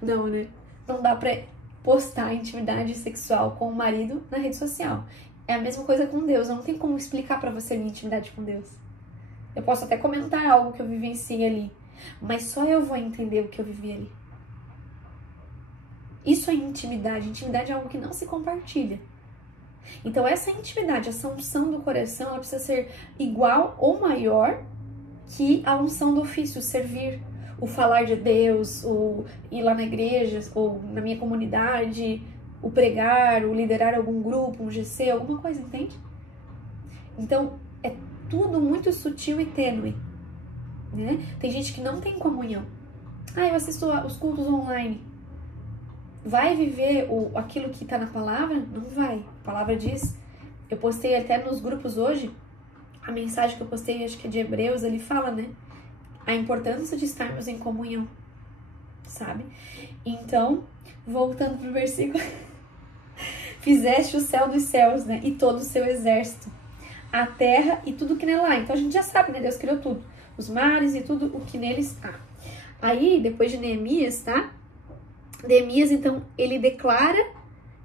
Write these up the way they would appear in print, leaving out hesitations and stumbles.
Não, né? Não dá pra postar intimidade sexual com o marido na rede social. É a mesma coisa com Deus. Não tem como explicar pra você a minha intimidade com Deus. Eu posso até comentar algo que eu vivenciei ali, mas só eu vou entender o que eu vivi ali. Isso é intimidade. Intimidade é algo que não se compartilha. Então essa intimidade, essa unção do coração, ela precisa ser igual ou maior que a unção do ofício, o servir, o falar de Deus, o ir lá na igreja ou na minha comunidade, o pregar, o liderar algum grupo, um GC, alguma coisa, entende? Então é tudo muito sutil e tênue, né? Tem gente que não tem comunhão. Eu assisto os cultos online. Vai viver aquilo que está na palavra? Não vai. A palavra diz, eu postei até nos grupos hoje, a mensagem que eu postei, acho que é de Hebreus, ele fala, né? A importância de estarmos em comunhão, sabe? Então, voltando pro versículo, fizeste o céu dos céus, né? E todo o seu exército, a terra e tudo que nela há. Então a gente já sabe, né? Deus criou tudo, os mares e tudo o que neles há. Aí, depois de Neemias, tá? Neemias, então, ele declara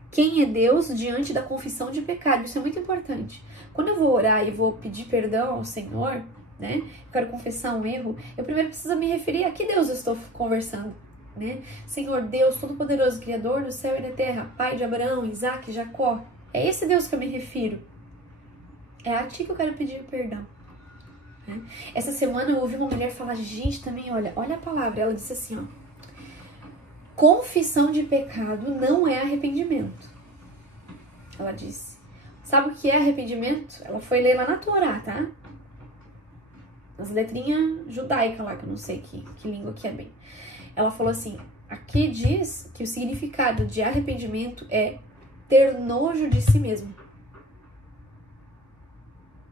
quem é Deus diante da confissão de pecado. Isso é muito importante. Quando eu vou orar e vou pedir perdão ao Senhor, né? Eu quero confessar um erro, eu primeiro preciso me referir a que Deus eu estou conversando, né? Senhor Deus, Todo-Poderoso, Criador do céu e da terra, Pai de Abraão, Isaac, Jacó. É esse Deus que eu me refiro. É a ti que eu quero pedir perdão. Né? Essa semana eu ouvi uma mulher falar, gente, também, olha a palavra. Ela disse assim, ó. Confissão de pecado não é arrependimento. Ela disse. Sabe o que é arrependimento? Ela foi ler lá na Torá, tá? As letrinhas judaicas lá, que eu não sei que língua que é bem. Ela falou assim, aqui diz que o significado de arrependimento é ter nojo de si mesmo.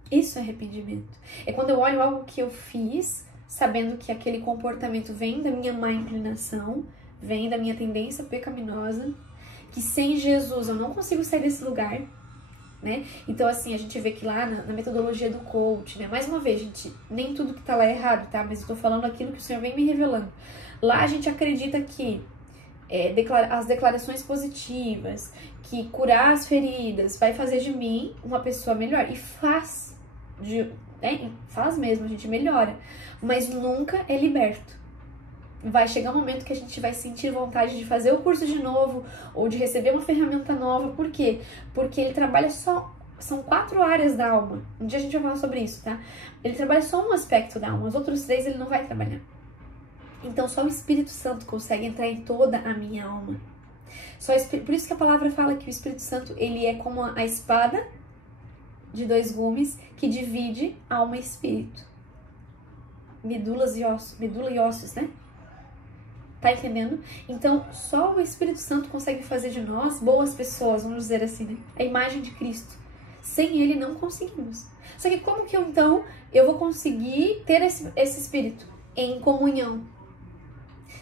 Isso é arrependimento. É quando eu olho algo que eu fiz, sabendo que aquele comportamento vem da minha má inclinação, vem da minha tendência pecaminosa, que sem Jesus eu não consigo sair desse lugar, né? Então, assim, a gente vê que lá na metodologia do coach, né? Mais uma vez, gente, nem tudo que tá lá é errado, tá? Mas eu tô falando aquilo que o Senhor vem me revelando. Lá a gente acredita que as declarações positivas, que curar as feridas vai fazer de mim uma pessoa melhor. E faz mesmo, a gente melhora. Mas nunca é liberto. Vai chegar um momento que a gente vai sentir vontade de fazer o curso de novo ou de receber uma ferramenta nova. Por quê? Porque ele trabalha são 4 áreas da alma. Um dia a gente vai falar sobre isso, tá? Ele trabalha só um aspecto da alma, os outros 3 ele não vai trabalhar. Então só o Espírito Santo consegue entrar em toda a minha alma. Por isso que a palavra fala que o Espírito Santo ele é como a espada de 2 gumes que divide alma e espírito. Medula e ossos, né? Tá entendendo? Então, só o Espírito Santo consegue fazer de nós boas pessoas, vamos dizer assim, né? A imagem de Cristo. Sem ele, não conseguimos. Só que como que eu vou conseguir ter esse Espírito? Em comunhão.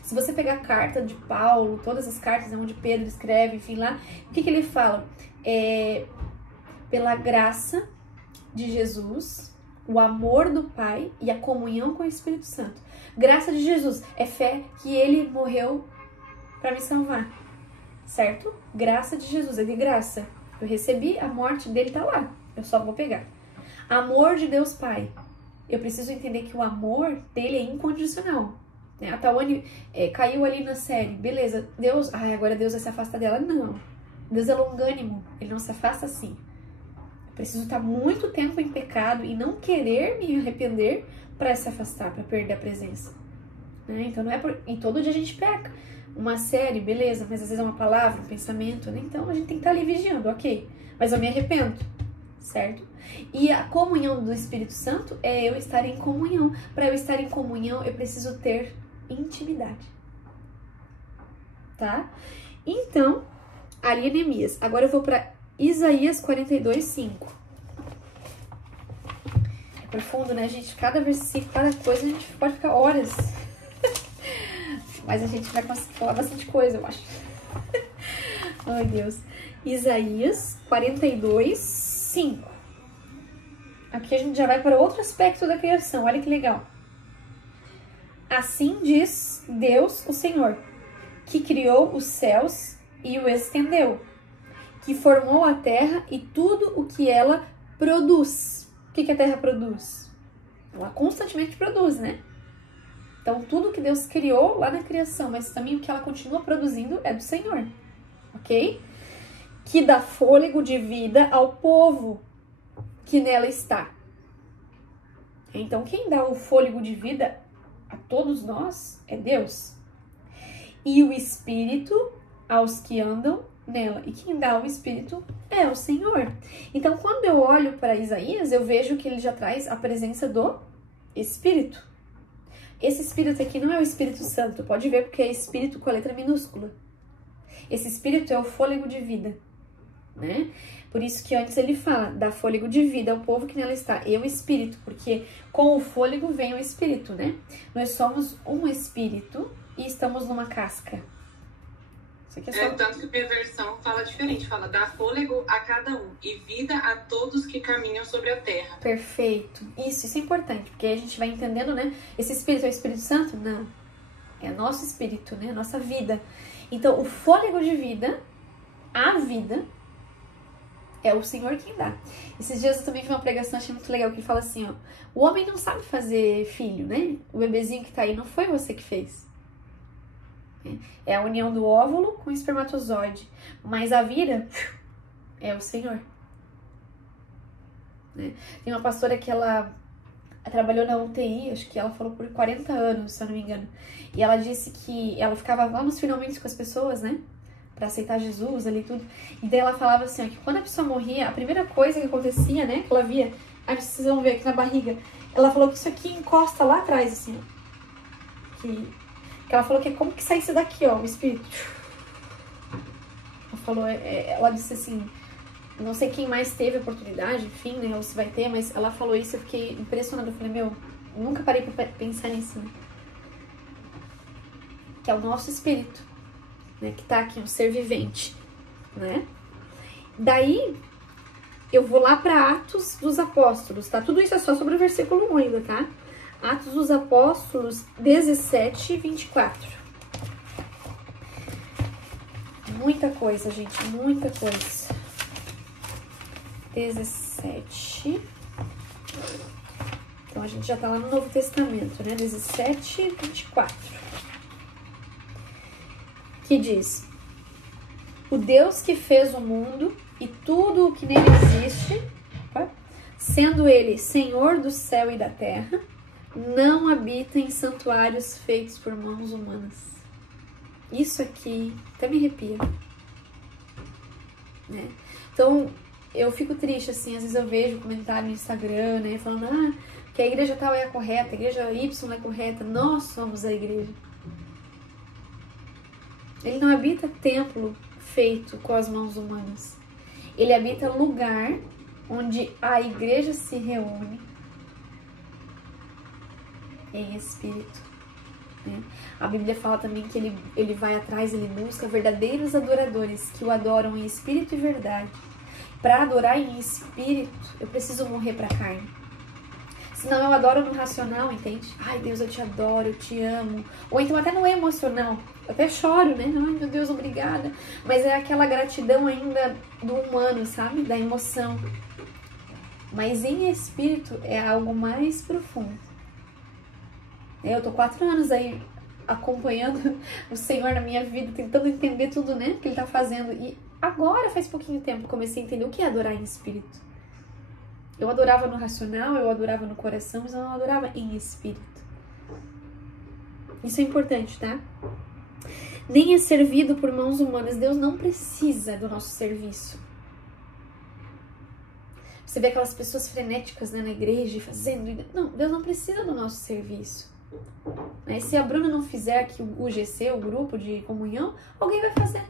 Se você pegar a carta de Paulo, todas as cartas onde Pedro escreve, enfim, lá, o que ele fala? Pela graça de Jesus, o amor do Pai e a comunhão com o Espírito Santo. Graça de Jesus é fé que ele morreu para me salvar, certo? Graça de Jesus, é de graça. Eu recebi, a morte dele tá lá, eu só vou pegar. Amor de Deus Pai. Eu preciso entender que o amor dele é incondicional. A Tawane caiu ali na série, beleza, Deus, agora Deus vai se afastar dela. Não, Deus é longânimo, ele não se afasta assim. Eu preciso estar muito tempo em pecado e não querer me arrepender para se afastar, para perder a presença. Né? Então não é e todo dia a gente peca. Uma série, beleza, mas às vezes é uma palavra, um pensamento, né? Então a gente tem que estar ali vigiando, ok. Mas eu me arrependo, certo? E a comunhão do Espírito Santo é eu estar em comunhão. Para eu estar em comunhão, eu preciso ter intimidade. Tá? Então, ali é Neemias. Agora eu vou para Isaías 42:5. É profundo, né, gente? Cada versículo, cada coisa, a gente pode ficar horas. Mas a gente vai conseguir falar bastante coisa, eu acho. Ai, Deus. Isaías 42:5. Aqui a gente já vai para outro aspecto da criação. Olha que legal. Assim diz Deus, o Senhor. que criou os céus e o estendeu, que formou a terra e tudo o que ela produz. O que a terra produz? Ela constantemente produz, né? Então, tudo que Deus criou lá na criação, mas também o que ela continua produzindo é do Senhor, ok? Que dá fôlego de vida ao povo que nela está. Então, quem dá o fôlego de vida a todos nós é Deus. E o Espírito aos que andam nela. E quem dá o Espírito é o Senhor. Então, quando eu olho para Isaías, eu vejo que ele já traz a presença do Espírito. Esse Espírito aqui não é o Espírito Santo, pode ver porque é Espírito com a letra minúscula. Esse Espírito é o fôlego de vida, né? Por isso que antes ele fala, dá fôlego de vida ao povo que nela está, e o Espírito, porque com o fôlego vem o Espírito, né? Nós somos um Espírito e estamos numa casca. Isso aqui é só... tanto que a minha versão fala diferente, fala dá fôlego a cada um e vida a todos que caminham sobre a terra. Perfeito. Isso é importante, porque aí a gente vai entendendo, né? Esse Espírito é o Espírito Santo? Não. É nosso Espírito, né? Nossa vida. Então, o fôlego de vida, a vida, é o Senhor quem dá. Esses dias eu também vi uma pregação, achei muito legal, que fala assim, ó. O homem não sabe fazer filho, né? O bebezinho que tá aí não foi você que fez. É a união do óvulo com o espermatozoide. Mas a vida é o Senhor. Né? Tem uma pastora que ela trabalhou na UTI, acho que ela falou por 40 anos, se eu não me engano. E ela disse que ela ficava lá nos finalmente com as pessoas, né? Pra aceitar Jesus ali e tudo. E daí ela falava assim, ó, que quando a pessoa morria, a primeira coisa que acontecia, né? Que ela via, aí vocês vão ver aqui na barriga. Ela falou que isso aqui encosta lá atrás, assim, ó. Que ela falou que é como que saísse daqui, ó, o espírito. Ela falou, ela disse assim, não sei quem mais teve a oportunidade, enfim, né, ou se vai ter, mas ela falou isso, eu fiquei impressionada. Eu falei, meu, nunca parei pra pensar nisso, né? Que é o nosso espírito, né, que tá aqui, um ser vivente, né? Daí, eu vou lá pra Atos dos Apóstolos, tá? Tudo isso é só sobre o versículo 1 ainda, tá? Atos dos Apóstolos 17, 24. Muita coisa, gente, muita coisa. 17. Então, a gente já tá lá no Novo Testamento, né? 17, 24. Que diz: o Deus que fez o mundo e tudo o que nele existe, sendo ele Senhor do céu e da terra, não habita em santuários feitos por mãos humanas. Isso aqui até me arrepia, né? Então, eu fico triste, assim, às vezes eu vejo comentário no Instagram, né, falando, que a igreja tal é a correta, a igreja Y é a correta, nós somos a igreja. Ele não habita templo feito com as mãos humanas. Ele habita lugar onde a igreja se reúne em espírito, né? A Bíblia fala também que ele vai atrás, ele busca verdadeiros adoradores que o adoram em espírito e verdade. Para adorar em espírito, eu preciso morrer para a carne. Senão eu adoro no racional, entende? Ai, Deus, eu te adoro, eu te amo. Ou então até no emocional. Eu até choro, né? Ai, meu Deus, obrigada. Mas é aquela gratidão ainda do humano, sabe? Da emoção. Mas em espírito é algo mais profundo. Eu tô 4 anos aí acompanhando o Senhor na minha vida, tentando entender tudo, né, que Ele tá fazendo. E agora, faz pouquinho tempo, comecei a entender o que é adorar em espírito. Eu adorava no racional, eu adorava no coração, mas eu não adorava em espírito. Isso é importante, tá? Nem é servido por mãos humanas. Deus não precisa do nosso serviço. Você vê aquelas pessoas frenéticas, né, na igreja, fazendo... Não, Deus não precisa do nosso serviço. Né? Se a Bruna não fizer aqui o GC, o grupo de comunhão, alguém vai fazer.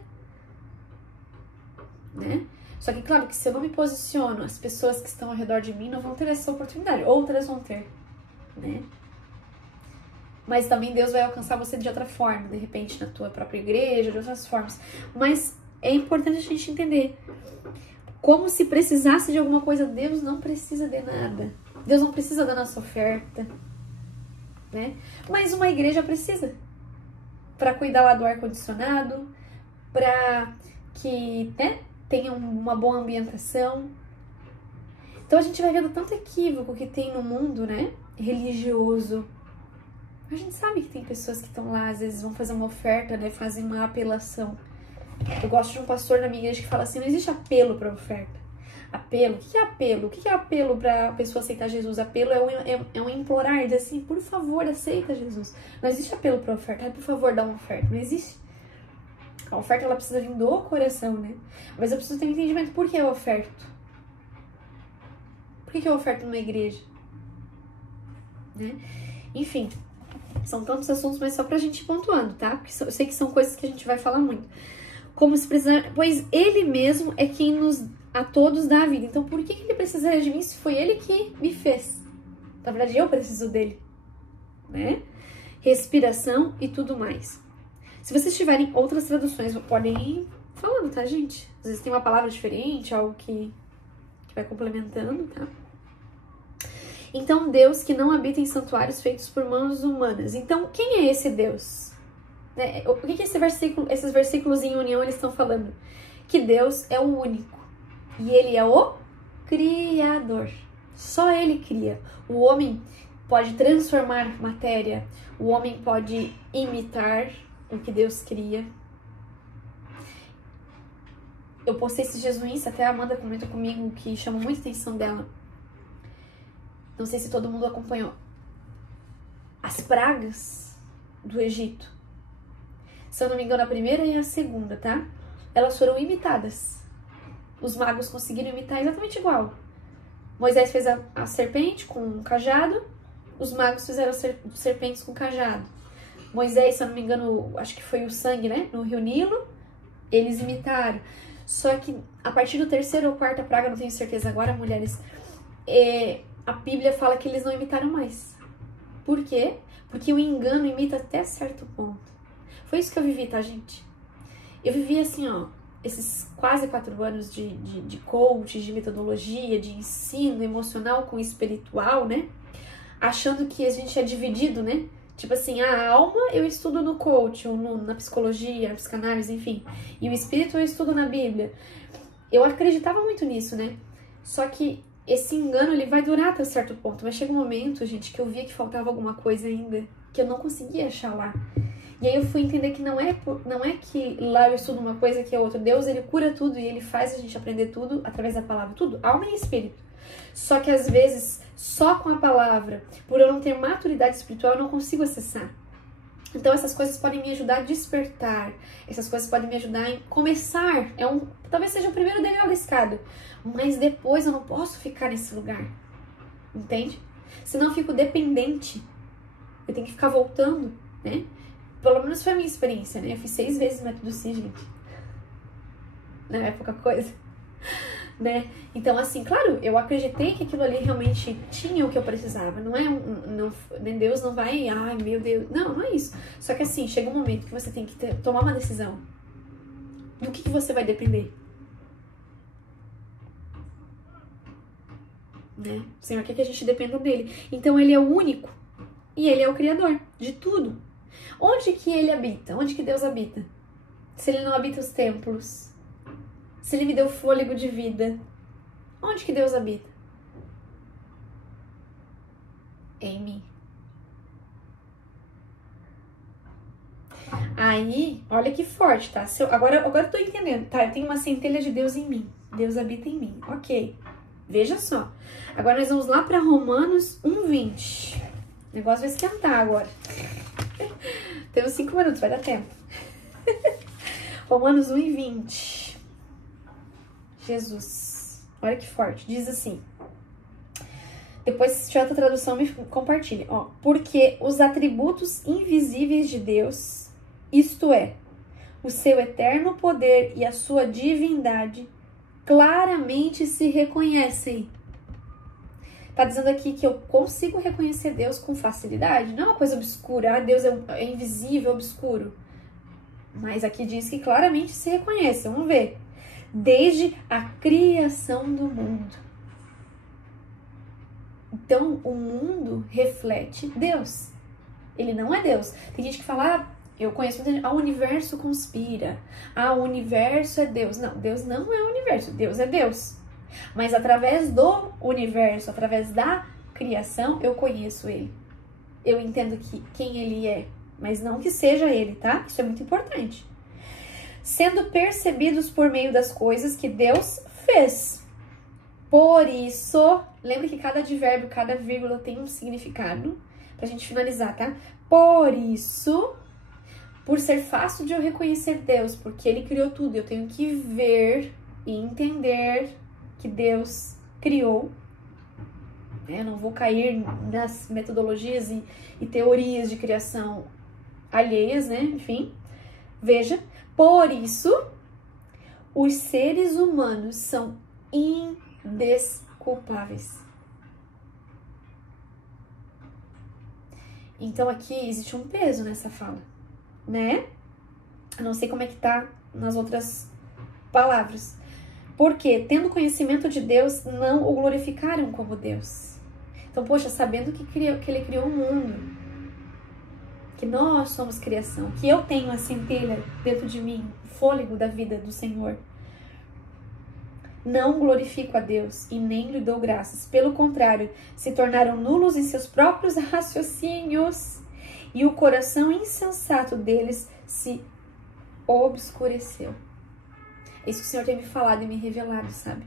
Né? Só que, claro, que se eu não me posiciono, as pessoas que estão ao redor de mim não vão ter essa oportunidade. Outras vão ter, né? Mas também Deus vai alcançar você de outra forma, de repente na tua própria igreja, de outras formas. Mas é importante a gente entender, como se precisasse de alguma coisa, Deus não precisa de nada. Deus não precisa da nossa oferta, né? Mas uma igreja precisa. para cuidar lá do ar-condicionado, para que, né, tenha uma boa ambientação. Então a gente vai vendo tanto equívoco que tem no mundo, né, religioso. A gente sabe que tem pessoas que estão lá, às vezes vão fazer uma oferta, né, fazem uma apelação. Eu gosto de um pastor na minha igreja que fala assim, não existe apelo para oferta. Apelo? O que é apelo? O que é apelo para a pessoa aceitar Jesus? Apelo é um implorar, dizer assim, por favor, aceita Jesus. Não existe apelo para oferta, por favor, dá uma oferta. Não existe. A oferta, ela precisa vir do coração, né? Mas eu preciso ter um entendimento, por que eu oferto? Por que eu oferto numa igreja? Né? Enfim, são tantos assuntos, mas só pra gente ir pontuando, tá? Porque eu sei que são coisas que a gente vai falar muito. Como se precisar, pois ele mesmo é quem a todos dá a vida. Então, por que ele precisaria de mim se foi ele que me fez? Na verdade, eu preciso dele, né? Respiração e tudo mais. Se vocês tiverem outras traduções, podem ir falando, tá, gente? Às vezes tem uma palavra diferente, algo que vai complementando, tá? Então, Deus que não habita em santuários feitos por mãos humanas. Então, quem é esse Deus? Né? O que esses versículos em união eles estão falando? Que Deus é o único. E Ele é o Criador. Só Ele cria. O homem pode transformar matéria. O homem pode imitar o que Deus cria. Eu postei esses dias no Insta, até a Amanda comentou comigo, que chamou muita atenção dela. Não sei se todo mundo acompanhou. As pragas do Egito. Se eu não me engano, a primeira e a segunda, tá? Elas foram imitadas. Os magos conseguiram imitar exatamente igual. Moisés fez a serpente com um cajado. Os magos fizeram serpentes com cajado. Moisés, se eu não me engano, acho que foi o sangue, né? No Rio Nilo. Eles imitaram. Só que a partir do terceiro ou quarta praga, não tenho certeza agora, mulheres, a Bíblia fala que eles não imitaram mais. Por quê? Porque o engano imita até certo ponto. Foi isso que eu vivi, tá, gente? Eu vivi assim, ó, esses quase 4 anos de coach, de metodologia, de ensino emocional com espiritual, né? Achando que a gente é dividido, né? Tipo assim, a alma eu estudo no coach, ou na psicologia, na psicanálise, enfim. E o espírito eu estudo na Bíblia. Eu acreditava muito nisso, né? Só que esse engano, ele vai durar até certo ponto. Mas chega um momento, gente, que eu via que faltava alguma coisa ainda, que eu não conseguia achar lá. E aí eu fui entender que não é que lá eu estudo uma coisa que é outra. Deus, ele cura tudo e ele faz a gente aprender tudo através da palavra. Tudo, alma e espírito. Só que às vezes, só com a palavra, por eu não ter maturidade espiritual, eu não consigo acessar. Então essas coisas podem me ajudar a despertar. Essas coisas podem me ajudar a começar. Talvez seja o primeiro degrau da escada. Mas depois eu não posso ficar nesse lugar. Entende? Senão eu fico dependente. Eu tenho que ficar voltando, né? Pelo menos foi a minha experiência, né? Eu fiz 6 vezes método C, gente. Não é pouca coisa, né? Então, assim, claro, eu acreditei que aquilo ali realmente tinha o que eu precisava. Não é Deus não vai, ai, meu Deus. Não é isso. Só que assim, chega um momento que você tem que tomar uma decisão. Do que você vai depender? Né? O Senhor quer que a gente dependa dele. Então, ele é o único. E ele é o Criador de tudo. Onde que ele habita? Onde que Deus habita? Se ele não habita os templos, se ele me deu fôlego de vida, onde que Deus habita? Em mim. Aí, olha que forte, tá? Agora eu tô entendendo, tá? Eu tenho uma centelha de Deus em mim. Deus habita em mim. Ok. Veja só. Agora nós vamos lá para Romanos 1:20. O negócio vai esquentar agora. Temos 5 minutos, vai dar tempo. Romanos 1:20. Jesus. Olha que forte. Diz assim. Depois, se tiver outra tradução, me compartilhe. Ó, porque os atributos invisíveis de Deus, isto é, o seu eterno poder e a sua divindade, claramente se reconhecem. Tá dizendo aqui que eu consigo reconhecer Deus com facilidade. Não é uma coisa obscura. Ah, Deus é invisível, obscuro. Mas aqui diz que claramente se reconhece. Vamos ver. Desde a criação do mundo. Então, o mundo reflete Deus. Ele não é Deus. Tem gente que fala, Eu conheço muita gente, o universo conspira, o universo é Deus. Não, Deus não é o universo, Deus é Deus. Mas através do universo, através da criação, eu conheço ele. Eu entendo quem ele é, mas não que seja ele, tá? Isso é muito importante. Sendo percebidos por meio das coisas que Deus fez. Por isso, lembre que cada advérbio, cada vírgula tem um significado, pra gente finalizar, tá? Por isso, por ser fácil de eu reconhecer Deus, porque Ele criou tudo, eu tenho que ver e entender que Deus criou. Eu não vou cair nas metodologias e teorias de criação alheias, né? Enfim, veja. Por isso, os seres humanos são indesculpáveis. Então aqui existe um peso nessa fala, né? Eu não sei como é que tá nas outras palavras. Porque, tendo conhecimento de Deus, não o glorificaram como Deus. Então, poxa, sabendo que Ele criou o mundo, que nós somos criação, que eu tenho a centelha dentro de mim, o fôlego da vida do Senhor, não glorifico a Deus e nem lhe dou graças. Pelo contrário, se tornaram nulos em seus próprios raciocínios e o coração insensato deles se obscureceu. É isso que o Senhor tem me falado e me revelado, sabe?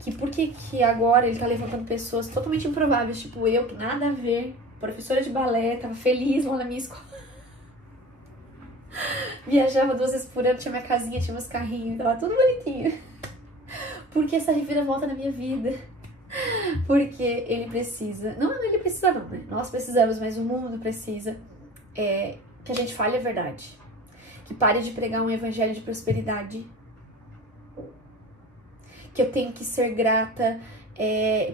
Que por que agora Ele tá levantando pessoas totalmente improváveis, tipo eu, que nada a ver, professora de balé, tava feliz lá na minha escola. Viajava 2 vezes por ano, tinha minha casinha, tinha meus carrinhos, tava tudo bonitinho. Por que essa reviravolta na minha vida? Porque Ele precisa, não Ele precisa não, né? Nós precisamos, mas o mundo precisa que a gente fale a verdade. Que pare de pregar um evangelho de prosperidade. Que eu tenho que ser grata,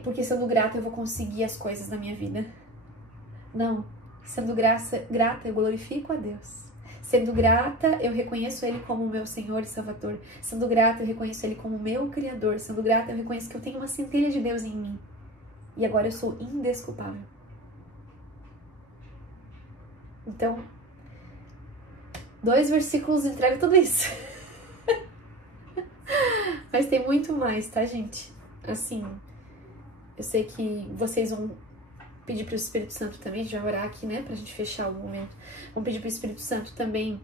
porque sendo grata eu vou conseguir as coisas na minha vida. Não. Sendo grata eu glorifico a Deus. Sendo grata eu reconheço Ele como meu Senhor e Salvador. Sendo grata eu reconheço Ele como meu Criador. Sendo grata eu reconheço que eu tenho uma centelha de Deus em mim. E agora eu sou indesculpável. Então, 2 versículos entregam tudo isso. Mas tem muito mais, tá, gente? Assim, eu sei que vocês vão pedir pro Espírito Santo também, a gente vai orar aqui, né, pra gente fechar o momento. Vamos pedir pro Espírito Santo também